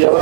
Sir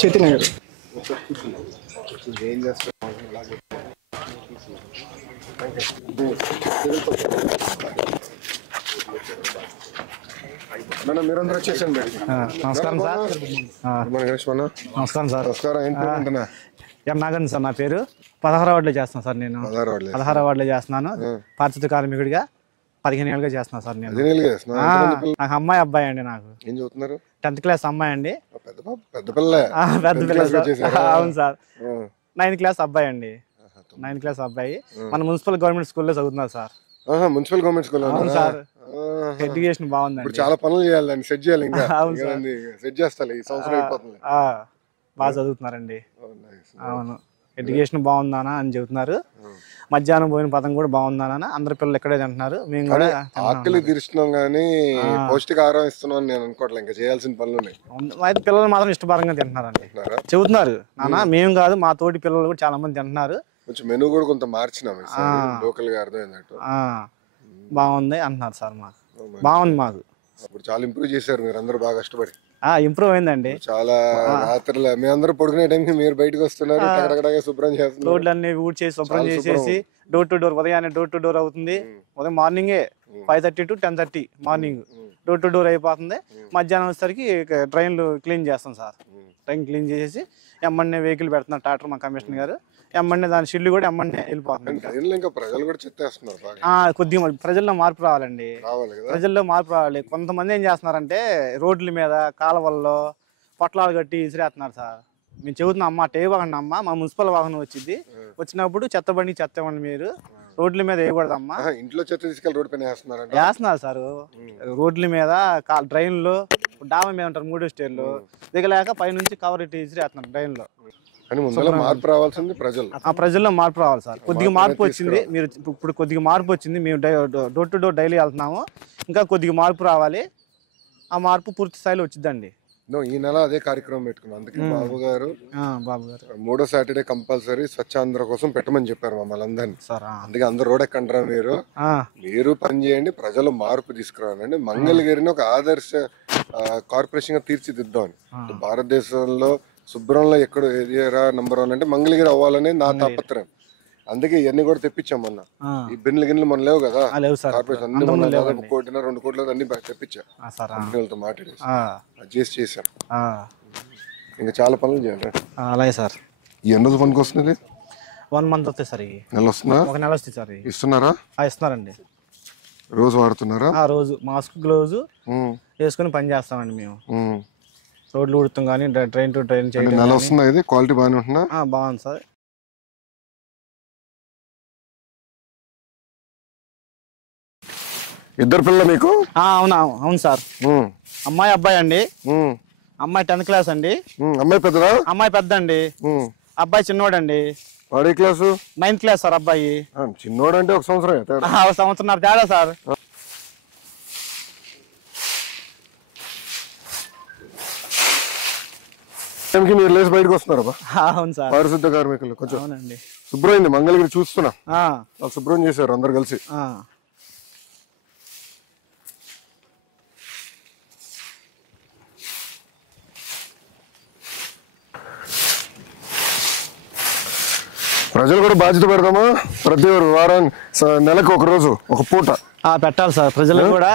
Chaitanya గారు మీరందరూ వచ్చేసండి. నమస్కారం సార్. నమస్కారం సార్. నమస్కారం. నాగన్ సార్ నా పేరు. 16వ వార్డులో చేస్తున్నాను సార్. నేను 16వ వార్డులో చేస్తున్నాను. పారిశుద్ధ కార్మికుడిగా 15 ఏళ్ళుగా చేస్తున్నాను సార్. నేను నాకు అమ్మాయి అబ్బాయి అండి. నాకు 10th క్లాస్ అమ్మాయి అండి. పెద్ద పిల్ల. అవును సార్. 9th క్లాస్ అబ్బాయి అండి. 9th క్లాస్ అబ్బాయి మన మున్సిపల్ గవర్నమెంట్ స్కూల్లో చదువుతున్నారు సార్. Municipal government school. అవును సార్. ఎడ్యుకేషన్ బాగుందండి. చాలా పనులు చేయాలి, సెట్ చేయాలి. సెట్ చేస్తాను ఈ సంవత్సరం అయిపోతుంది. బాగా చదువుతున్నారండి. అవును, ఎడ్యుకేషన్ బాగుందానా అని చెబుతున్నారు. మధ్యాహ్నం పోయిన పదం కూడా బాగుందానా. అందరు పిల్లలు ఇక్కడే తింటున్నారు. మేము కూడా ఆకలి తీరుస్తున్నాం కానీ పౌష్టికాహారం ఇస్తున్నాం నేను అనుకోవట్లేదు. ఇంకా చేయాల్సిన పనులు ఉన్నాయి. అయితే పిల్లలు మాత్రం ఇష్టపరంగా తింటున్నారండి, చెబుతున్నారు. నాన్న మేము కాదు, మా తోటి పిల్లలు కూడా చాలా మంది తింటున్నారు. కొంచెం మెనూ కూడా కొంత మార్చినాం లోకల్ గా అర్థమైనట్టు. బాగుంది అంటున్నారు సార్. మాకు బాగుంది. మాకు ఇప్పుడు చాలా ఇంప్రూవ్ చేశారు మీరు అందరూ బాగా కష్టపడి. ఇంప్రూవ్ అయిందండి చాలా. రాత్రులు మీ అందరూ పడుకునే టైంకి మీరు బయటకు వస్తున్నారు, శుభ్రం చేస్తున్నారు. రోడ్లన్నీ ఊడ్చేసి శుభ్రం చేసేసి డోర్ టు డోర్. ఉదయాన్నే డోర్ టు డోర్ అవుతుంది. ఉదయం మార్నింగే 5:30 to 10:30 morning door to door అయిపోతుంది. మధ్యాహ్నం వచ్చేసరికి ట్రైన్లు క్లీన్ చేస్తాం సార్. ట్రైన్ క్లీన్ చేసేసి ఎమ్మన్నే వెహికల్ పెడుతున్నారు ట్రాక్టర్ మా కమిషనర్ గారు. ఎమ్మన్నే దాని షిల్లు కూడా ఎమ్మన్నే వెళ్ళిపోతుంది. కొద్దిగా ప్రజల్లో మార్పు రావాలండి. ప్రజల్లో మార్పు రావాలి. కొంతమంది ఏం చేస్తున్నారంటే రోడ్ల మీద కాలువల్లో పొట్లాలు కట్టి ఇసిరేస్తున్నారు సార్. మేము చెబుతున్నాం, అమ్మ టేవాగండి అమ్మ, మా మున్సిపల్ వాహనం వచ్చింది, వచ్చినప్పుడు చెత్తబండి చెత్తబండి మీరు రోడ్ల మీద వేయకూడదమ్మా. ఇంట్లో చెత్త తీసుకెళ్ళి రోడ్ పైన వేస్తున్నారు సార్. రోడ్ల మీద డ్రైన్లో డాబా మీద ఉంటారు 3వ స్టేర్లు దిగలేక పైనుంచి కవర్ ఇట్టి ఇసిరేస్తున్నారు డ్రైన్లో. మార్పు రావాల్సింది ప్రజల్లో మార్పు రావాలి సార్. కొద్దిగా మార్పు వచ్చింది. మీరు ఇప్పుడు కొద్దిగా మార్పు వచ్చింది. మేము డోర్ టు డోర్ డైలీ వెళ్తున్నాము. ఇంకా కొద్దిగా మార్పు రావాలి. ఆ మార్పు పూర్తి స్థాయిలో వచ్చిందండి. ఈ నెల అదే కార్యక్రమం పెట్టుకున్నాం. అందుకే బాబు గారు 3వ సాటర్డే కంపల్సరీ స్వచ్ఛాంధ్ర కోసం పెట్టమని చెప్పారు మమ్మల్ని అందరినీ. అందుకే అందరు రోడ్ ఎక్కంటారా మీరు పని చేయండి, ప్రజలు మార్పు తీసుకురావాలండి. మంగళగిరిని ఒక ఆదర్శ కార్పొరేషన్ గా తీర్చిదిద్దామని. భారతదేశంలో శుభ్రంలో ఎక్కడ ఏరియా నెంబర్ 1 అంటే మంగళగిరి అవ్వాలని నా తాపత్రయం. అందుకే ఇవన్నీ కూడా తెప్పించాం. మొన్న ఈ బిన్లు గిన్నెలు మన లేవు కదా కార్పొరేషన్, అన్ని మొన్న 1 కోటి 2 కోట్ల అన్ని తెప్పించా. కంపెనీలతో మాట్లాడేసి చేసాం. ఇంకా చాలా పనులు చేయాలి. అలాగే సార్. ఎన్ని రోజులు పనికి వస్తుంది? 1 month వస్తాయి సార్. నెల వస్తుందా? ఒక నెల వస్తుంది సార్. ఇస్తున్నారా? ఇస్తున్నారండి. రోజు వాడుతున్నారా? రోజు మాస్క్ గ్లౌజ్ వేసుకుని పని చేస్తామండి మేము. రోడ్లు ఉడుతాం కానీ ట్రైన్ టు ట్రైన్ చేయడం. నెల వస్తుందా? ఇది క్వాలిటీ బాగానే ఉంటుందా? బాగుంది సార్. ఇద్దరు పిల్లలు మీకు? అవును సార్. అమ్మాయి అబ్బాయి అండి. అమ్మాయి 10th క్లాస్ అండి. అమ్మాయి పెద్దదా? అమ్మాయి పెద్ద అండి. అబ్బాయి చిన్నోడండి. వాడే క్లాసు? 9th class sir. అబ్బాయి చిన్నోడు అంటే 1 సంవత్సరం. 1 సంవత్సరం తేడా సార్. మీరు లేచి బయటకు వస్తున్నారా? అవును సార్. పారిశుద్ధ కార్మికులు కొంచెం శుభ్రమైంది. మంగళగిరి చూస్తున్నా శుభ్రం చేశారు అందరు కలిసి. ప్రజలు కూడా బాధ్యత పెడదామా? ప్రతి వారం నెలకు 1 రోజు 1 పూట పెట్టాలి సార్. ప్రజలు కూడా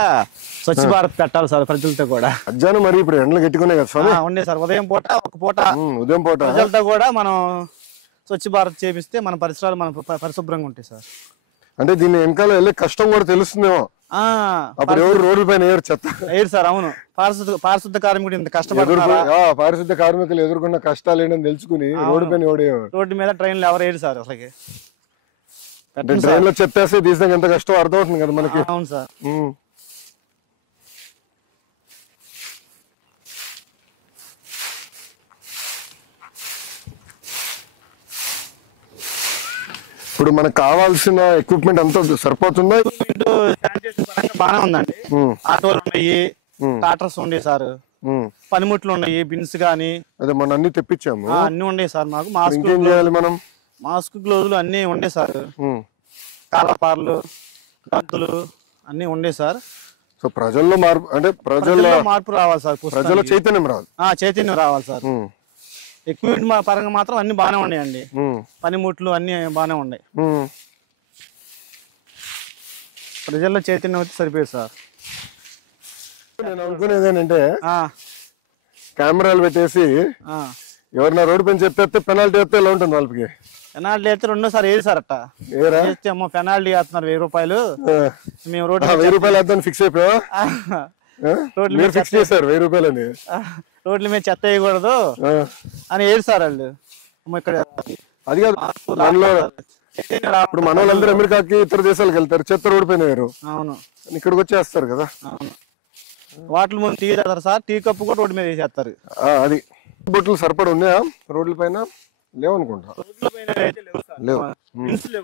స్వచ్ఛ భారత్ పెట్టాలి సార్ ప్రజలతో కూడా. మధ్యాహ్నం మరి ఇప్పుడు ఎండలు గట్టికున్నాయి కదా స్వామి. ఉండే సార్ ఉదయం పూట ఒక పూట ఉదయం పూట ప్రజలతో కూడా మనం స్వచ్ఛ భారత్ చేపిస్తే మన పరిసరాలు మన పరిశుభ్రంగా ఉంటాయి సార్. అంటే దీని వెనకాల వెళ్ళే కష్టం కూడా తెలుస్తుందేమో. అప్పుడు ఎవరు రోడ్ల పైన ఏరు చెత్త ఏరు సార్. అవును, పారిశుద్ధ కార్మికుడు ఇంత కష్టపడుతున్నారు. పారిశుద్ధ కార్మికులు ఎదుర్కొన్న కష్టాలు ఏంటని తెలుసుకుని రోడ్డు పైన రోడ్డు మీద ట్రైన్లు ఎవరు ఏరు సార్ అసలు. ట్రైన్ లో చెత్తేస్తే తీసాక ఎంత కష్టం అర్థమవుతుంది కదా మనకి. అవును సార్. ఇప్పుడు మనకు కావాల్సిన ఎక్విప్మెంట్ అంతా సరిపోతుందా? బాగానే ఉందండి. ఆటోలు ఉన్నాయి, టాటర్స్ ఉన్నాయి సార్, పనిముట్లు ఉన్నాయి, బిన్స్ గానీ. అదే మనం అన్ని తెప్పించాము, అన్ని ఉన్నాయి సార్. మాకు మాస్క్ గ్లోజులు అన్ని ఉండే సార్, కాలపార్లు గంతులు అన్ని ఉండే సార్. సో ప్రజల్లో మార్పు, అంటే ప్రజల్లో మార్పు రావాలి సార్. ప్రజల్లో చైతన్యం రావాలి. చైతన్యం రావాలి సార్. ఎక్విప్మెంట్ పరంగా మాత్రం అన్ని బాగానే ఉన్నాయండి. పనిముట్లు అన్ని బాగానే ఉన్నాయి. ప్రజల్లో చైతన్యం వచ్చి సరిపోయింది సార్. నేను అనుకునేది ఏంటంటే కెమెరాలు పెట్టేసి ఎవరైనా రోడ్డు పైన చెప్పేస్తే పెనాల్టీ వేస్తే ఎలా ఉంటుంది వాళ్ళకి? పెనాల్టీ అయితే రెండోసారి ఏది సార్ అట్ట చేస్తే అమ్మో పెనాల్టీ వేస్తున్నారు 1000 రూపాయలు. మేము రోడ్డు 1000 రూపాయలు వేద్దాం ఫిక్స్ అయిపోయా. రోడ్ల మీద ఫిక్స్ చేశారు 1000 రూపాయలు అని. రోడ్ల మీద చెత్త వేయకూడదు అని ఏడు సార్ వాళ్ళు. ఇక్కడ అది కాదు, ఇప్పుడు మన వాళ్ళందరూ అమెరికాకి ఇతర దేశాలకు వెళ్తారు, చెత్త రోడ్డు పైన వేరు. అవును, ఇక్కడికి వచ్చేస్తారు కదా. వాటర్ ముందు టీ తాగుతారు సార్, టీ కప్పు కూడా రోడ్డు మీద వేసేస్తారు. అది బొట్లు సరిపడి ఉన్నాయా రోడ్ల పైన? లేవు అనుకుంటా. లేవు, బిన్స్ లేవు.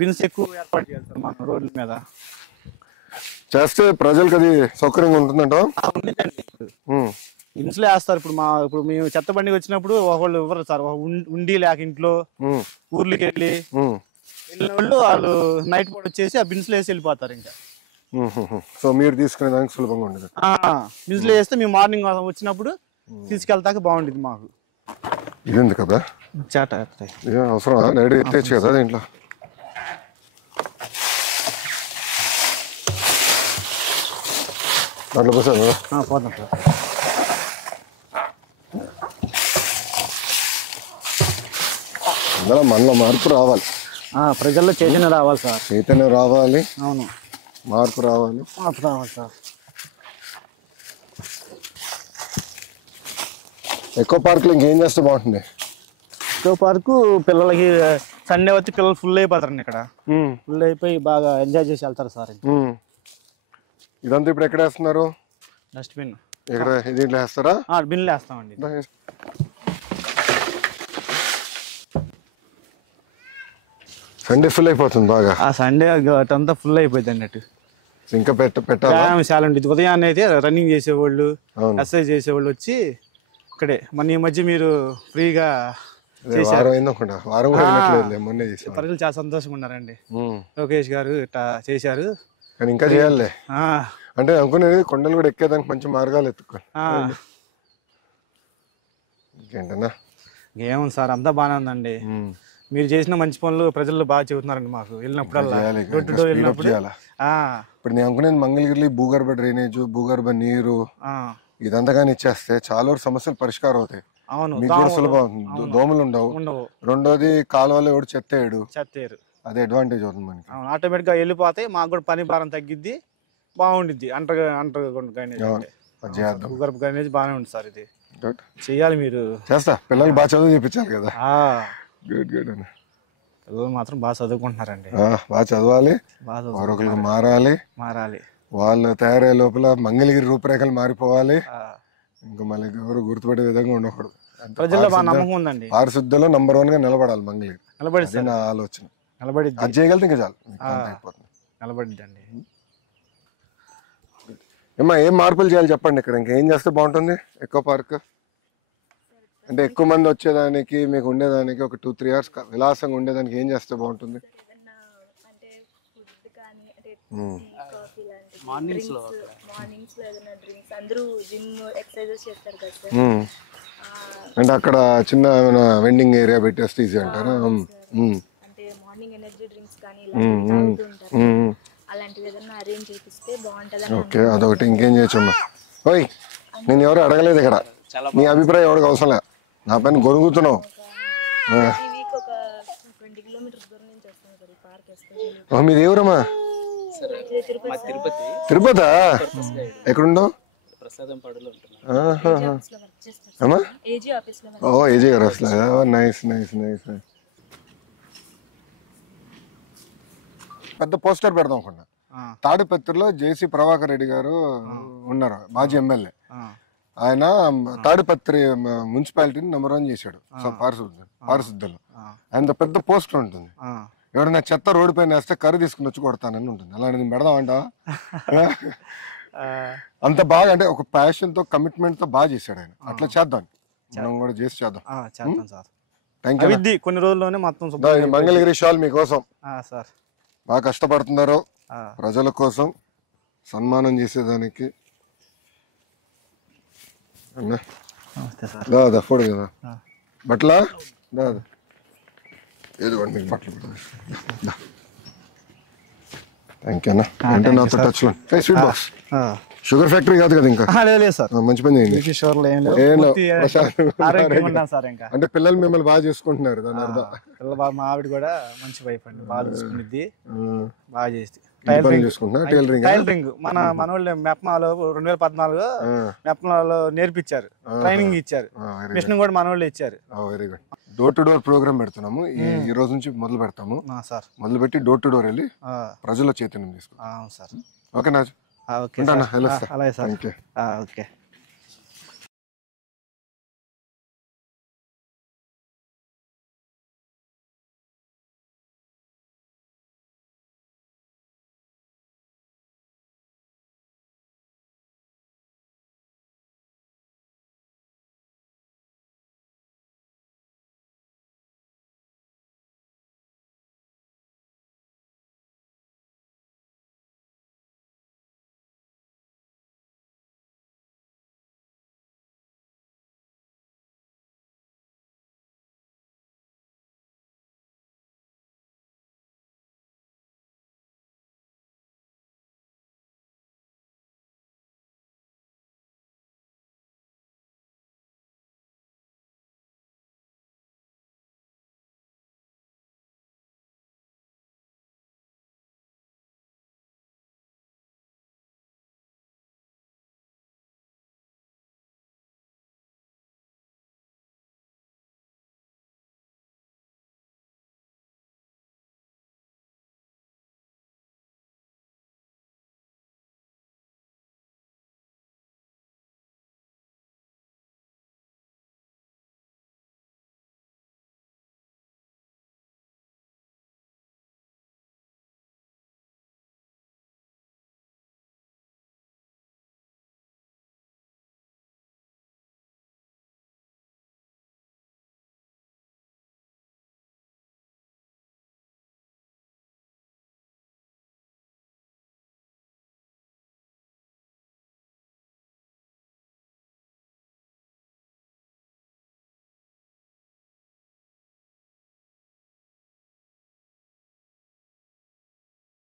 బిన్స్ ఎక్కువ ఏర్పాటు చేయాలి సార్ మన రోడ్ల మీద. చేస్తే ప్రజలకు అది సౌకర్యంగా ఉంటుందంట. బిన్స్లో వేస్తారు. ఇప్పుడు మేము చెత్త బండికి వచ్చినప్పుడు ఒకళ్ళు ఇవ్వరు సార్, ఉండి లేక ఇంట్లో ఊర్లకి వెళ్ళిన వాళ్ళు నైట్ పూట వచ్చేసి ఆ బిన్స్లో వేసి వెళ్ళిపోతారు. ఇంకా సో మీరు తీసుకునే దానికి సులభంగా ఉండదు. బిన్స్లో వేస్తే మేము మార్నింగ్ వచ్చినప్పుడు తీసుకెళ్తాక బాగుండేది మాకు. ఇది కదా చాట అవసరం రెడీ ఎత్తేచ్చు కదా దీంట్లో. దాంట్లో పోసాను పోతాం సార్. అందులో మనలో మార్పు రావాలి, ప్రజల్లో చైతన్యం రావాలి సార్. చైతన్యం రావాలి. అవును, మార్పు రావాలి. మార్పు రావాలి సార్. ఎక్కువ పార్కులు ఇంకేం చేస్తే బాగుంటుంది? ఎక్కువ పార్కు పిల్లలకి సండే వచ్చి పిల్లలు ఫుల్ అయిపోతారండి. ఇక్కడ ఫుల్ అయిపోయి బాగా ఎంజాయ్ చేసి వెళ్తారు సార్. ఇదంతా ఇప్పుడు ఎక్కడ వేస్తున్నారు? డస్ట్బిన్ ఎక్కడ దీంట్లో వేస్తారా? బిన్లో వేస్తామండి. సండే ఫుల్ అయిపోతుంది బాగా. సండే అంతా ఫుల్ అయిపోయింది అన్నట్టు. ఇంకా పెట్టాలి చాలా ఉంటుంది. ఉదయాన్నే అయితే రన్నింగ్ చేసేవాళ్ళు, ఎక్సర్సైజ్ చేసేవాళ్ళు వచ్చి ఇక్కడే. మన ఈ మధ్య మీరు ఫ్రీగా ప్రజలు చాలా సంతోషంగా ఉన్నారండి. లోకేష్ గారు ఇట్లా చేశారు, కానీ ఇంకా చేయాలి. అంటే అనుకునేది కొండలు కూడా ఎక్కేదానికి మంచి మార్గాలు ఎత్తుకోవాలి. ఇంకేంటన్నా ఏముంది సార్, అంతా బాగానే ఉందండి. మీరు చేసిన మంచి పనులు ప్రజలు బాగా చెబుతున్నారండి మాకు వెళ్ళినప్పుడల్లా. ఇప్పుడు నేను అనుకునేది మంగళగిరిలో భూగర్భ డ్రైనేజ్, భూగర్భ నీరు ఇదంతా కానీ ఇచ్చేస్తే చాలా వరకు సమస్యలు పరిష్కారం అవుతాయి. మీకు కూడా సులభం, దోమలు ఉండవు. రెండోది కాలువలో ఎవడు చెత్తేయడు, అది అడ్వాంటేజ్ అవుతుంది మనకి. ఆటోమేటిక్ గా వెళ్ళిపోతాయి, మాకు కూడా పని భారం తగ్గిద్ది, బాగుండిద్ది. భూగర్భ డ్రైనేజ్ బాగానే ఉంది సార్. ఇది చెయ్యాలి, మీరు చేస్తా. పిల్లలు బాగా చదువు చూపించాలి కదా. గుడ్ గుడ్ అన్న. పిల్లలు మాత్రం బాగా చదువుకుంటున్నారండి. బాగా చదవాలి, మారాలి. వాళ్ళు తయారయ్యే లోపల మంగళగిరి రూపురేఖలు మారిపోవాలి. ఇంకా మళ్ళీ ఎవరు గుర్తుపడే విధంగా ఉండకూడదు. ప్రజల్లో బాగా నమ్మకం ఉందండి. పారిశుద్ధ్యంలో నంబర్ 1 గా నిలబడాలి మంగళగిరి. నిలబడి నా ఆలోచన. నిలబడి అది చేయగలితే ఇంకా చాలు, నిలబడిద్దండి. ఏమ్మా, ఏం మార్పులు చేయాలి చెప్పండి ఇక్కడ? ఇంకేం చేస్తే బాగుంటుంది? ఎక్కువ పార్క్ అంటే ఎక్కువ మంది వచ్చేదానికి, మీకు ఉండేదానికి ఒక 2-3 hours విలాసంగా ఉండేదానికి ఏం చేస్తే బాగుంటుంది? అంటే అక్కడ చిన్న వెండింగ్ ఏరియా పెట్టేస్తే ఈజీ అంటారా? అలాంటివి ఏదైనా అరేంజ్ చేపిస్తే బాగుంటదని. ఓకే, అదొకటి. ఇంకేం చేయొచ్చమ్మా? ఓయ్, నేను ఎవరు అడగలేదు ఇక్కడ, నీ అభిప్రాయం ఎవరికి అవసరం లే, నా పైన గొరుగుతున్నావు. ఈ వీక్ ఒక 20 కిలోమీటర్స్ దూరం నుంచి వస్తాను సార్ ఈ పార్క్ ఎస్పెషల్లీ. మీది ఎవరమ్మా? తిరుపతి. తిరుపతా? ఎక్కడుండవు? అమ్మా, ఏజీ ఆఫీస్ లో. ఓ ఏజీ గారు వస్తుందా? Nice nice nice. పెద్ద పోస్టర్ పెడదాం అనుకున్నా. తాడిపత్రిలో జేసీ ప్రభాకర్ రెడ్డి గారు ఉన్నారు, మాజీ ఎమ్మెల్యే. ఆయన తాడిపత్రి మున్సిపాలిటీని నెంబర్ 1 చేశాడు పారిశుద్ధ్యంలో. ఆయన పెద్ద పోస్టర్ ఉంటుంది, ఎవరైనా చెత్త రోడ్డు పైన వేస్తే కర్రీ తీసుకుని వచ్చి కొడతానని ఉంటుంది. అలాంటిది పెడదాం అంటావా? అంత బాగా, అంటే ఒక ప్యాషన్ తో కమిట్మెంట్ తో బాగా చేశాడు ఆయన. అట్లా చేద్దాం, మనం కూడా చేసి చేద్దాం. Thank you. కొన్ని రోజుల్లోనే మొత్తం మంగళగిరి షాల్ మీకోసం. సార్ బాగా కష్టపడుతున్నారు ప్రజల కోసం, సన్మానం చేసేదానికి. దాదా ఫోడు కదా బట్టలా, దాదా ఏదిగోండి మీకు బట్టలు. థ్యాంక్ యూ అన్న. అంటే నాతో టచ్ లో స్వీట్ బాక్స్. షుగర్ ఫ్యాక్టరీ కాదు కదా ఇంకా? లేదు సార్, మంచి పని చేయండి. అంటే పిల్లలు మిమ్మల్ని బాగా చూసుకుంటున్నారు, దాని అర్థం. మా ఆవిడ కూడా మంచి వైఫ్ అండి, బాగా చూసుకునిద్ది, బాగా చేసి టైలరింగ్. మన మనోళ్ళు మెప్మాలో 2014 మెప్మాలో నేర్పించారు, ట్రైనింగ్ ఇచ్చారు, మిషన్ కూడా మనోళ్ళు ఇచ్చారు. Very good. Door to door programme పెడుతున్నాము ఈ రోజు నుంచి, మొదలు పెడతాము సార్. మొదలు పెట్టి డోర్ టు డోర్ వెళ్ళి ప్రజల చైతన్యం తీసుకుంటాం సార్. ఓకేనా? ఓకే అలాగే సార్. ఓకే.